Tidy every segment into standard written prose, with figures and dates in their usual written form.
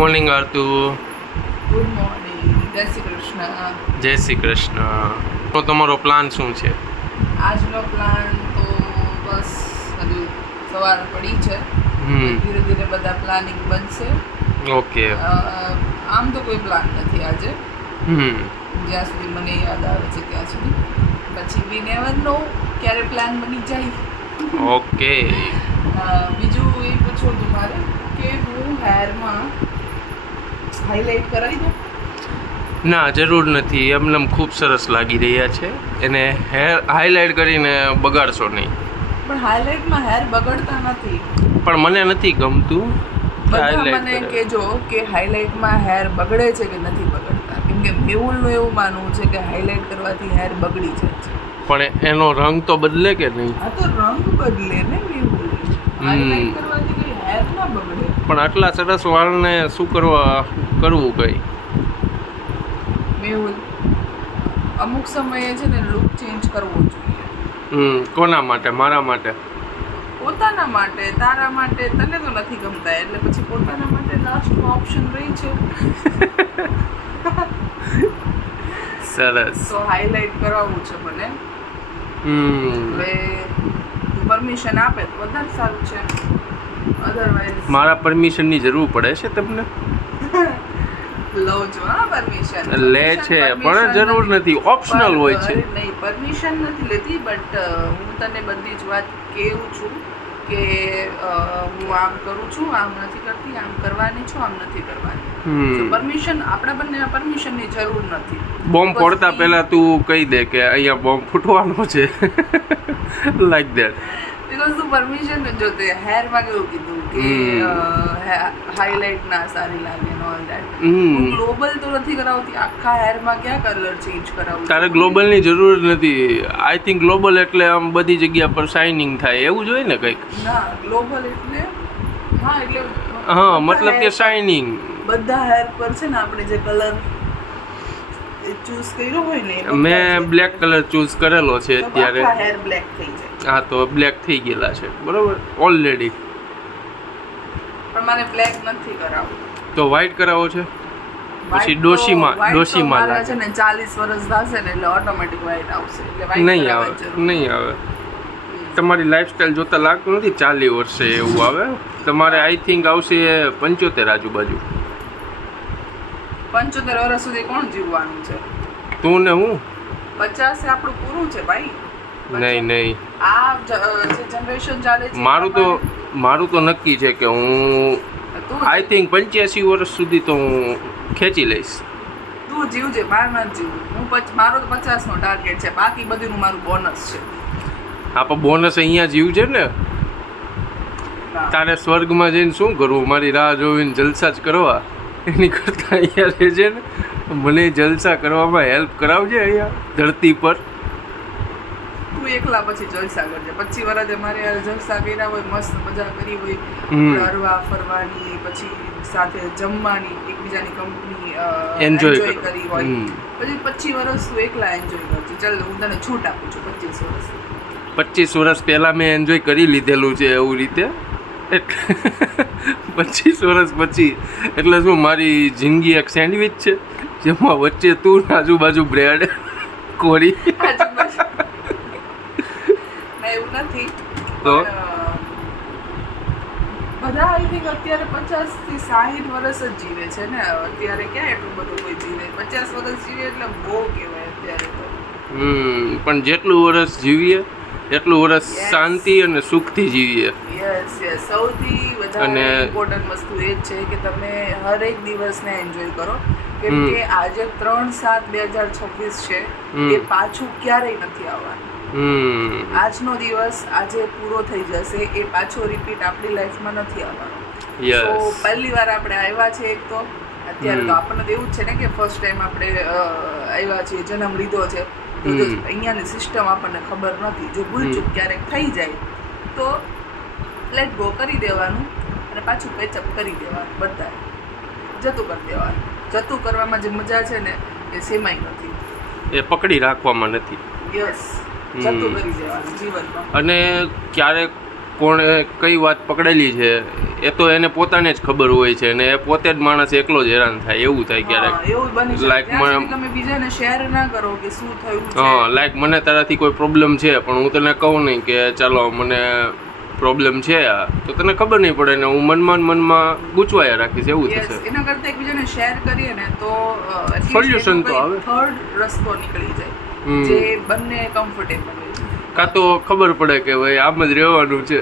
Morning આરતુ. Good morning. જય શ્રી કૃષ્ણ. જય શ્રી કૃષ્ણ. તો તમારો પ્લાન શું છે? આજનો પ્લાન તો બસ હજુ સવાર પડી છે, ધીરે ધીરે બધા પ્લાનિંગ બનશે. ઓકે. આમ તો કોઈ પ્લાન નથી આજે, જ્યાં સુધી મને યાદ આવે છે ત્યાં સુધી. પછી વી નેવર નો ક્યારે પ્લાન બની જાય. ઓકે. બીજું એ પૂછવું હતું મારે કે હું હેરમાં હાઈલાઇટ કરાવી દઉં? ના, જરૂર નથી. એમને ખૂબ સરસ લાગી રહ્યા છે. એને હેર હાઈલાઇટ કરીને બગાડશો નહીં. પણ હાઈલાઇટમાં હેર બગડતા નથી. પણ મને નથી ગમતું. બધા મને કહેજો કે હાઈલાઇટમાં હેર બગડે છે કે નથી બગડતા, કેમ કે મેહુલનું એવું માનવું છે કે હાઈલાઇટ કરવાથી હેર બગડી જાય છે. પણ એનો રંગ તો બદલે કે નહીં? હા, તો રંગ બદલે ને મેહુલ. હાઈલાઇટ કરવાથી કોઈ હેર ના બગડે. પણ આટલા સરસ વાળને શું કરવું કઈ? મેહુલ, અમુક સમયે છે ને લુક ચેન્જ કરવો જોઈએ. કોના માટે? મારા માટે? પોતાના માટે. તારા માટે તને તો નથી ગમતા, એટલે પછી પોતાના માટે લાસ્ટનો ઓપ્શન રહી છે. સરસ. તો હાઈલાઇટ કરાવવું છે મને. હવે તું પરમિશન આપે તો વધારે સારું છે, અધરવાઇઝ મારા પરમિશનની જરૂર પડે છે તમને? લઉં છું. હા, પરમિશન લે છે, પણ જરૂર નથી, ઓપ્શનલ હોય છે. નહીં, પરમિશન નથી લેતી, બટ હું તને બધી જ વાત કહું છું કે હું આમ કરું છું, આમ નથી કરતી, આમ કરવાની છું, આમ નથી કરવાની. પરમિશન, આપણા બંને પરમિશનની જરૂર નથી. બોમ્બ ફોડતા પહેલા તું કહી દે કે અહીંયા બોમ્બ ફૂટવાનો છે, લાઈક ધેટ. બિકોઝ તું પરમિશન જોતે હેરમાં કેવું કીધું કે હાઈલાઇટ ના સારી લાગે ને ઓલ ધેટ. હું ગ્લોબલ તો નથી કરાવતી, આખા હેરમાં ક્યાં કલર ચેન્જ કરાવું? તારે ગ્લોબલની જરૂર નથી. આઈ થિંક ગ્લોબલ એટલે આમ બધી જગ્યા પર શાઇનિંગ થાય એવું જ હોય ને કંઈક? ના, ગ્લોબલ એટલે હા, એટલે હા, મતલબ કે શાઇનિંગ બધા હેર પર છે ને આપણે જે કલર ચૂઝ કર્યો હોય ને, મેં બ્લેક કલર ચૂઝ કરેલો છે અત્યારે. હેર બ્લેક થઈ જાય. હા, તો બ્લેક થઈ ગયેલા છે બરોબર ઓલરેડી. પણ મારે બ્લેક નથી કરાવવું. તો વ્હાઈટ કરાવો છે? પછી ડોશીમાં મારા છે ને 40 વર્ષ થશે ને એટલે ઓટોમેટિક વ્હાઈટ આવશે, એટલે વ્હાઈટ નહીં આવે, નહીં આવે. તમારી લાઈફસ્ટાઈલ જોતા લાગતું નથી 40 વર્ષે એવું આવે. તમારે આઈ થિંક આવશે 75 આજુબાજુ. 75 વર્ષ સુધી કોણ જીવવાનું છે? તું ને હું. 50 આપણું પૂરું છે ભાઈ. નહીં. આ જે જનરેશન ચાલે છે મારું તો નક્કી છે કે હું આઈ થિંક 85 વર્ષ સુધી તો હું ખેંચી લઈશ. તું જીવજે, મારે નથી જીવવું. મારો તો 50 નો ટાર્ગેટ છે, બાકી બધું મારું બોનસ છે. હા, પણ બોનસ અહીંયા જીવ છે ને. તારે સ્વર્ગમાં જઈને શું કરવું? મારી રાહ જોઈને જલસા જ કરવા, એની કરતાં અહીંયા રહેજે ને. મને જલસા કરવામાં હેલ્પ કરાવજે અહીંયા ધરતી પર. તું એકલા પછી જલસા કરજે. 25 વર્ષે મારે જલસા કર્યા હોય, મસ્ત મજા કરી હોય, હરવા ફરવાની, પછી સાથે જમવાની, એકબીજાની કંપની એન્જોય કરી હોય, પછી 25 વર્ષ તું એકલા એન્જોય કરજે. ચાલ, હું તને છૂટ આપું છું 25 વર્ષ. 25 વર્ષ પહેલાં મેં એન્જોય કરી લીધેલું છે એવું રીતે. 25 વર્ષ પછી એટલે શું, મારી જિંદગી એક સેન્ડવિચ છે જેમાં વચ્ચે તું, આજુબાજુ બ્રેડ કોરી. એવું નથી તો બધા આઈ થિંક અત્યારે 50 થી 60 વર્ષ જ જીવે છે ને. અત્યારે ક્યાં એટલું બધું કોઈ જીવે? 50 વર્ષ જીવે એટલે બહુ કહેવાય અત્યારે તો. પણ જેટલું વર્ષ જીવીએ એટલું વર્ષ શાંતિ અને સુખથી જીવીએ. યસ. સૌથી વધારે ઇમ્પોર્ટન્ટ વસ્તુ એ જ છે કે તમે હરેક દિવસને એન્જોય કરો, કેમ કે આજે 3/7/2026 છે, એ પાછું ક્યારેય નથી આવવાનું. આજનો દિવસ આજે પૂરો થઈ જશે, એ પાછો રિપીટ આપણી લાઈફમાં નથી આવવાનો. તો પહેલી વાર આપણે આવ્યા છે, એક તો અત્યારે તો આપણને તો એવું જ છે ને કે ફર્સ્ટ ટાઈમ આપણે આવ્યા છીએ, જન્મ લીધો છે, તો જો અહીંયાની સિસ્ટમ આપણને ખબર નથી. જો ભૂલચૂક ક્યારેક થઈ જાય તો લેટ ગો કરી દેવાનું અને પાછું પેચઅપ કરી દેવાનું, બધા જતું કરી દેવાનું. જતું કરવામાં જે મજા છે ને એ સેમાઈ નથી, એ પકડી રાખવામાં નથી. યસ, જતું કરી દેવાનું જીવનમાં. અને ક્યારેક કોણે કઈ વાત પકડેલી છે એ તો એને પોતાને જ ખબર હોય છે અને એ પોતે જ માણસ એકલો જ હેરાન થાય એવું થાય ક્યારેક. એવું બની શકે. લાઈક તમે બીજાને શેર ના કરો કે શું થયું છે. હા, લાઈક મને તારાથી કોઈ પ્રોબ્લેમ છે પણ હું તને કહું નહીં કે ચાલો મને પ્રોબ્લેમ છે આ, તો તને ખબર નહીં પડે ને હું મનમાં ગૂંચવાયા રાખીશ એવું થશે. એના કરતાં એકબીજાને શેર કરીએ ને તો સોલ્યુશન તો આવે, થર્ડ રસ્તો નીકળી જાય જે બંને કમ્ફર્ટેબલ હોય. કાં તો ખબર પડે કે ભાઈ આમ જ રહેવાનું છે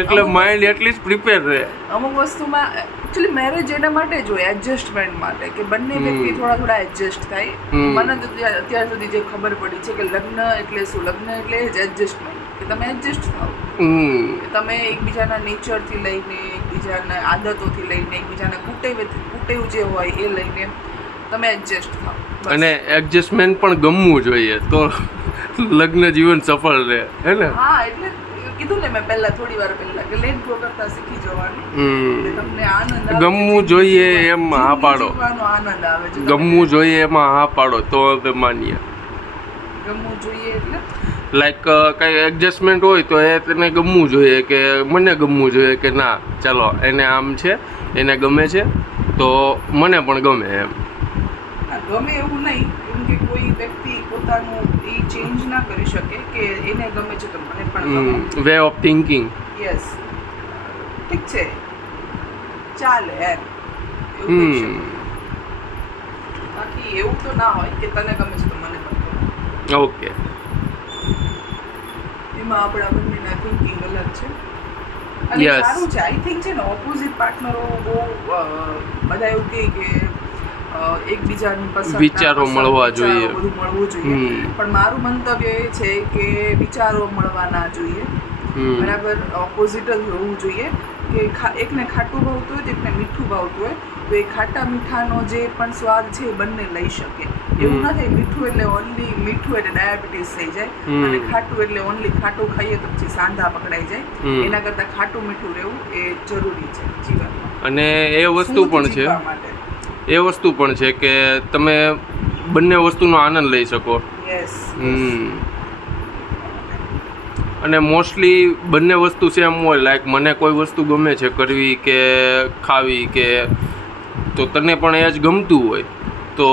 એટલે માઇન્ડ એટલીસ્ટ પ્રિપેર રહે. અમુક વસ્તુમાં એકચ્યુઅલી મેરેજ એના માટે જ હોય, એડજસ્ટમેન્ટ માટે, કે બંને વ્યક્તિ થોડા એડજસ્ટ થાય. મને તો અત્યાર સુધી જે ખબર પડી છે કે લગ્ન એટલે શું, લગ્ન એટલે જ એડજસ્ટમેન્ટ, કે તમે એડજસ્ટ થાઓ. તમે એકબીજાના નેચરથી લઈને, એકબીજાના આદતોથી લઈને, એકબીજાના કુટેવ જે હોય એ લઈને તમે એડજસ્ટ થાઓ. અને એડજસ્ટમેન્ટ પણ ગમવું જોઈએ તો લગ્ન જીવન સફળ રહે, હે ને? હા, એટલે કીધું ને મેં થોડી વાર પહેલા કે લેટ ગો કરતા શીખી જવાનું. તમને આનંદ આવે, ગમવું જોઈએ એમ હા પાડો, આનંદ આવે છે. ગમવું જોઈએ એમાં હા પાડો તો હવે માનીએ. ગમવું જોઈએ એટલે લાઈક કઈ એડજસ્ટમેન્ટ હોય તો એ તને ગમવું જોઈએ કે મને ગમવું જોઈએ કે ના ચાલો એને આમ છે, એને ગમે છે તો મને પણ ગમે એમ. ગમે એવું નહીં, કેમ કે કોઈ વ્યક્તિ પોતાનું એ ચેન્જ ના કરી શકે કે એને ગમે છે તો મને પણ ગમે. Way of thinking. યસ, ઠીક છે, ચાલે એમ એવું કહી શકે. બાકી એવું તો ના હોય કે તને ગમે છે તો મને પણ ગમે. ઓકે, એમાં આપણા બંનેના થિંકિંગ અલગ છે અને સારું છે. આઈ થિંક છે ને ઓપોઝિટ પાર્ટનરો બહુ બધા એવું કહે કે એકબીજાની પસંદ વિચારો મળવા જોઈએ, બધું મળવું જોઈએ, પણ મારું મંતવ્ય એ છે કે વિચારો મળવા ના જોઈએ. બરાબર, ઓપોઝિટ જ હોવું જોઈએ. કે એકને ખાટું ભાવતું હોય તો એકને મીઠું ભાવતું હોય તો એ ખાટા મીઠાનો જે પણ સ્વાદ છે એ બંને લઈ શકે. એવું ના થાય મીઠું એટલે ઓનલી મીઠું એટલે ડાયાબિટીસ થઈ જાય અને ખાટું એટલે ઓનલી ખાટું ખાઈએ તો પછી સાંધા પકડાઈ જાય. એના કરતાં ખાટું મીઠું રહેવું એ જરૂરી છે જીવનમાં. અને એ વસ્તુ પણ છે, એ વસ્તુ પણ છે કે તમે બંને વસ્તુનો આનંદ લઈ શકો. અને મોસ્ટલી બંને વસ્તુ સેમ હોય. લાઈક મને કોઈ વસ્તુ ગમે છે કરવી કે ખાવી કે, તો તને પણ એ જ ગમતું હોય તો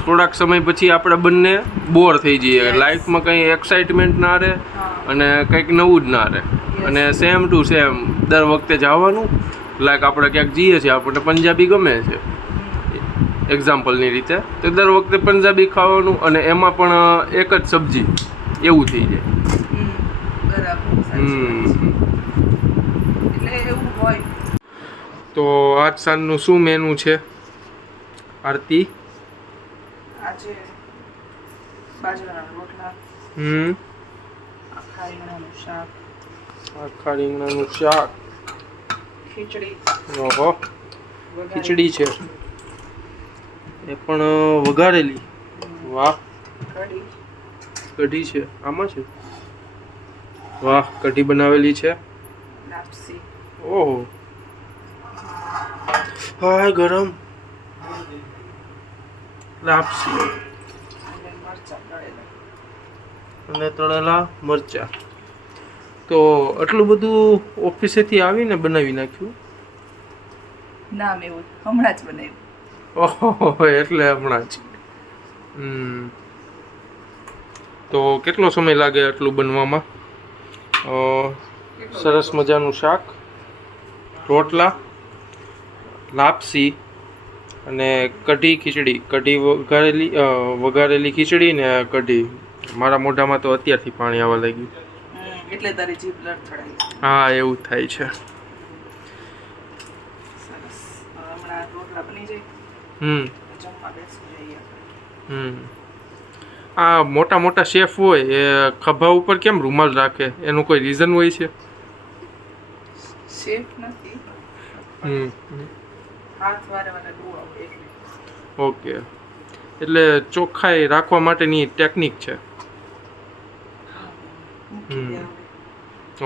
થોડાક સમય પછી આપણે બંને બોર થઈ જઈએ. લાઈફમાં કંઈ એક્સાઇટમેન્ટ ના રહે અને કંઈક નવું જ ના રહે. અને સેમ ટુ સેમ દર વખતે જવાનું. લાઈક આપણે ક્યાંક જઈએ છીએ, આપણને પંજાબી ગમે છે એક્ઝામ્પલની રીતે, તો દર વખતે પંજાબી ખાવાનું અને એમાં પણ એક જ સબ્જી, એવું થઈ જાય. તો આજ સાંજનું શું મેનુ છે આરતી? આજે બાજરાના રોટલા, આખા રીંગણાનું શાક, ખીચડી. ઓહો, ખીચડી છે એ પણ વઘારેલી. વાહ, કઢી છે આમાં છે. વાહ, કઢી બનાવેલી છે. ઓહો, હાય ગરમ લાપસી અને તળેલા મરચા. તો આટલું બધું ઓફિસેથી આવીને બનાવી નાખ્યું? ના, મેં હમણાં જ બનાવ્યું. ઓહો, એટલે હમણાં જ. તો કેટલો સમય લાગે આટલું બનવામાં? સરસ મજાનું શાક, રોટલા, લાપસી અને કઢી ખીચડી. કઢી વઘારેલી ખીચડી ને કઢી. મારા મોઢામાં તો અત્યારથી પાણી આવવા લાગ્યું. એટલે તારી જીભ લડખડાઈ. હા, એવું થાય છે. સરસ, હમણાં રોટલા બની જાય, જમવા બેસી જઈએ. આ મોટા મોટા શેફ હોય એ ખભા ઉપર કેમ રૂમાલ રાખે? એનું કોઈ રીઝન હોય છે? શેફ નથી, હાથ વારવાના દુઆ હોય એટલે. ઓકે, એટલે ચોખ્ખાઈ રાખવા માટેની ટેકનિક છે.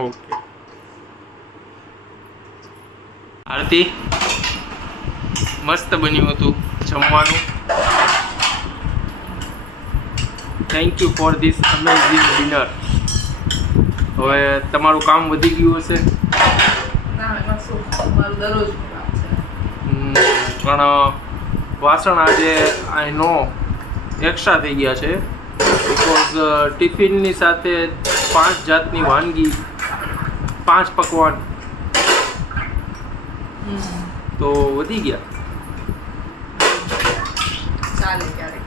ઓકે. આરતી, મસ્ત બન્યું હતું જમવાનું. Thank you for this amazing dinner. હવે તમારું કામ વધી ગયું હશે ના એમાં શું મારું દરરોજનું કામ છે. પણ વાસણ આજે આઈ નો એક્સ્ટ્રા થઈ ગયા છે બિકોઝ ટિફિનની સાથે 5 જાતની વાનગી 5 પકવાન તો વધી ગયા. ચાલે ક્યારેક.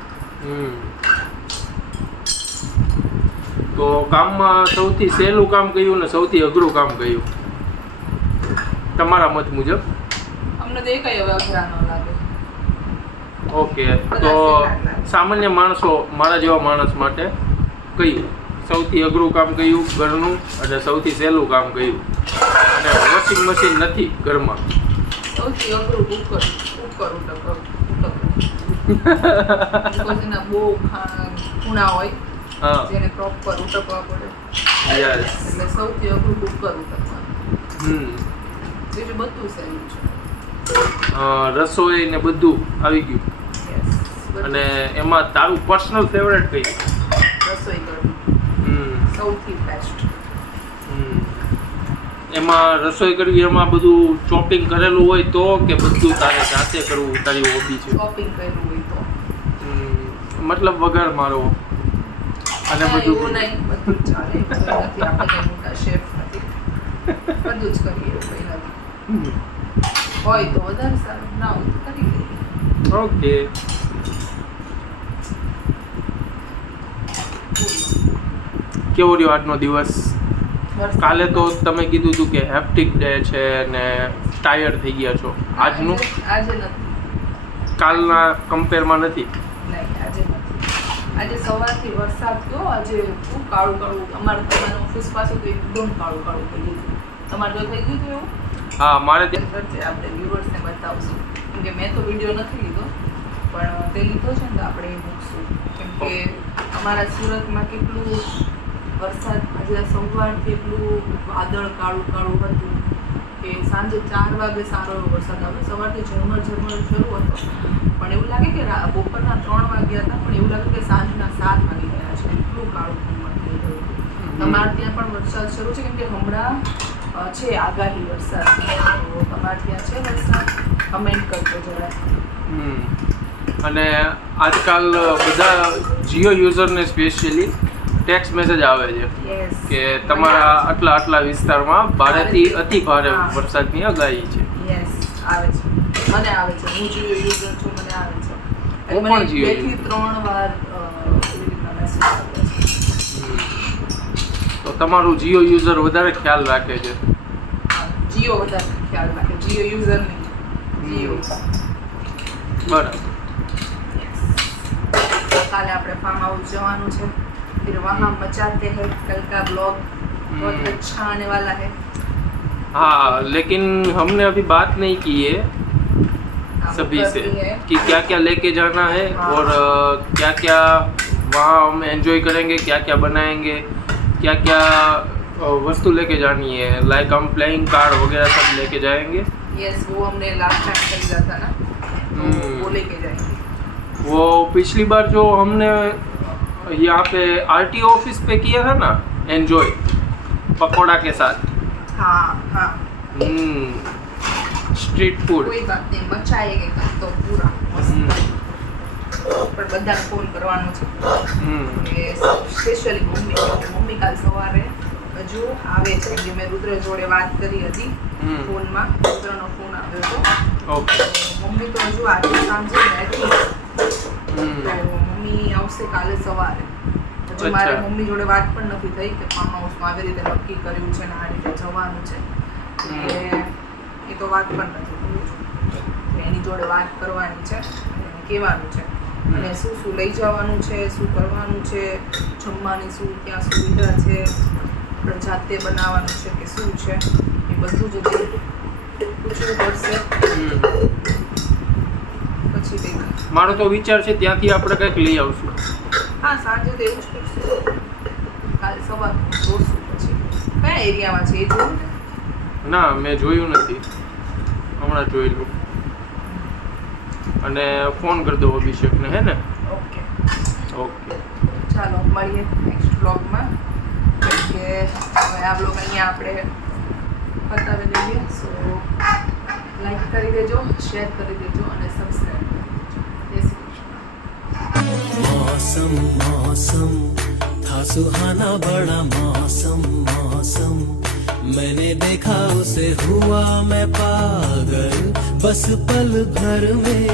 તો કામમાં સૌથી સહેલું કામ કયું ને સૌથી અઘરું કામ કયું તમારા મત મુજબ? અમને તો એ કઈ હવે અઘરા ન લાગે. ઓકે, તો સામાન્ય માણસો મારા જેવા માણસ માટે કયું સૌથી અઘરું કામ કયું ઘરનું અને સૌથી સહેલું કામ કયું? અને વોશિંગ મશીન નથી ઘરમાં. સૌથી અઘરું કુકર બહુ ખૂણા હોય જેને પ્રોપર ઉટકવા પડે. એટલે સૌથી અઘરું કુકર ઉટકવાનું. બીજું બધું સહેલું છે. રસોઈ ને બધું આવી ગયું. અને એમાં તારું પર્સનલ ફેવરેટ કઈ? રસોઈ કરવી સૌથી બેસ્ટ. એમાં રસોઈ કરવી એમાં બધું ચોપિંગ કરેલું હોય તો કે બધું તારે જાતે કરવું તારી હોબી છે? ચોપિંગ કરેલું હોય તો. મતલબ વઘાર મારો અને બધું નહીં, બધું ચાલે. નથી આપણે કઈ મોટા શેફ નથી, બધું જ કરીએ એવું કઈ નથી. હોય તો વધારે સારું, ના હોય તો કરી લઈએ. ઓકે. કેવો રહ્યો આજનો દિવસ? કાલે તો તમે કીધું હતું કે હેપ્ટિક ડે છે ને ટાયર્ડ થઈ ગયા છો. આજનું આજે નથી, કાલના કમ્પેરમાં નથી. નહીં આજે નથી. આજે સવારથી વરસાદ ગયો. આજે ખૂબ કાળું કાળું તમારા ઓફિસ પાસે તો એકદમ કાળું કાળું થઈ ગયું. તમારે તો થઈ ગયું હતું એવું? હા, મારે આપણે વ્યુઅર્સને બતાવશું કેમ કે મેં તો વિડીયો નથી લીધો પણ તે લીધો છે ને તો આપણે એ મૂકશું કેમ કે અમારા સુરતમાં કેટલું વરસાદ આજે સવારથી એટલું વાદળ કાળું કાળું હતું કે સાંજે 4 વાગે સારો એવો વરસાદ આવ્યો. સવારથી ઝરમર શરૂ હતો પણ એવું લાગે કે બપોરના 3 વાગ્યા હતા પણ એવું લાગે કે સાંજના 7 વાગી ગયા છે. એટલું કાળું થઈ ગયું. તમારે ત્યાં પણ વરસાદ શરૂ છે કેમ કે હમણાં છે આગાહી વરસાદની, તો તમારે ત્યાં છે વરસાદ? કમેન્ટ કરજો જરા. અને આજકાલ બધા જીઓ યુઝરને સ્પેશિયલી ટેક્સ્ટ મેસેજ આવે છે કે તમારા આટલા વિસ્તારમાં ભારેથી અતિ ભારે વરસાદની આગાહી છે. યસ, આવે છે. મને આવે છે. હું જીઓ યુઝર છું, મને આવે છે. હું પણ જીઓ 2 થી 3 વાર એવી રીતના મેસેજ આવે છે. તો તમારું જીઓ યુઝર વધારે ખ્યાલ રાખે છે? જીઓ વધારે ખ્યાલ રાખે, જીઓ યુઝર નહીં, જીઓ. બરાબર. કાલે આપણે ફાર્મ હાઉસ જવાનું છે. फिर वहाँ मचाते हैं. कल का ब्लॉग बहुत अच्छा आने वाला है. हाँ, लेकिन हमने अभी बात नहीं की है सभी से कि क्या क्या लेके जाना है और क्या क्या वहाँ हम एंजॉय करेंगे, क्या क्या बनाएंगे, क्या क्या वस्तु लेके जानी है. लाइक हम प्लेइंग कार्ड वगैरह सब लेके जाएंगे. यस, वो हमने लास्ट टाइम खरीदा था ना, तो वो लेके जाएंगे. वो पिछली बार जो हमने यहाँ पे आरटीओ ऑफिस पे किया था ना एंजॉय पकौड़ा के साथ. हाँ. Street food. कोई बात नहीं, मचाएंगे कल तो पूरा मस्त. પણ બધાને ફોન કરવાનો છે કે સ્પેશિયલી મમ્મી કાલ સવારે હજુ આવે છે કે મેં રુદ્ર જોડે વાત કરી હતી ફોનમાં. રુદ્રનો ફોન આવ્યો હતો. ઓકે. મમ્મી તો હજુ આજે સાંજે નથી, તો મમ્મી આવશે કાલે સવારે. હજુ મારે મમ્મી જોડે વાત પણ નથી થઈ કે ફાર્મ હાઉસમાં આવી રીતે નક્કી કર્યું છે ને આ રીતે જવાનું છે. એ તો વાત પણ નથી કરી. એની જોડે વાત કરવાની છે, કહેવાનું છે અને શું શું લઈ જવાનું છે, શું કરવાનું છે, જમવાની શું ક્યાં સુવિધા છે, આપણે જાતે બનાવવાનું છે કે શું છે, એ બધું જ પૂછવું પડશે. પછી દેખાય. મારો તો વિચાર છે ત્યાંથી આપણે કંઈક લઈ આવશું. હા, સાંજે તો એવું જ કરશું. કાલે સવાર જોશું પછી કયા એરિયામાં છે એ જોયું ને? ના, મેં જોયું નથી, હમણાં જોઈ લઉં અને ફોન કરી દો અભિષેકને, હે ને? ઓકે. ઓકે, ચાલો મળીએ નેક્સ્ટ બ્લોગમાં. કે હવે આ બ્લોગ અહીંયા આપણે પતાવી દઈએ. સો લાઈક કરી દેજો, શેર કરી દેજો અને સબસ્ક્રાઈબ કરી દેજો. જય શ્રી કૃષ્ણ. मौसम मौसम था सुहाना बड़ा मौसम मौसम मैंने देखा उसे हुआ मैं पागल बस पल भर में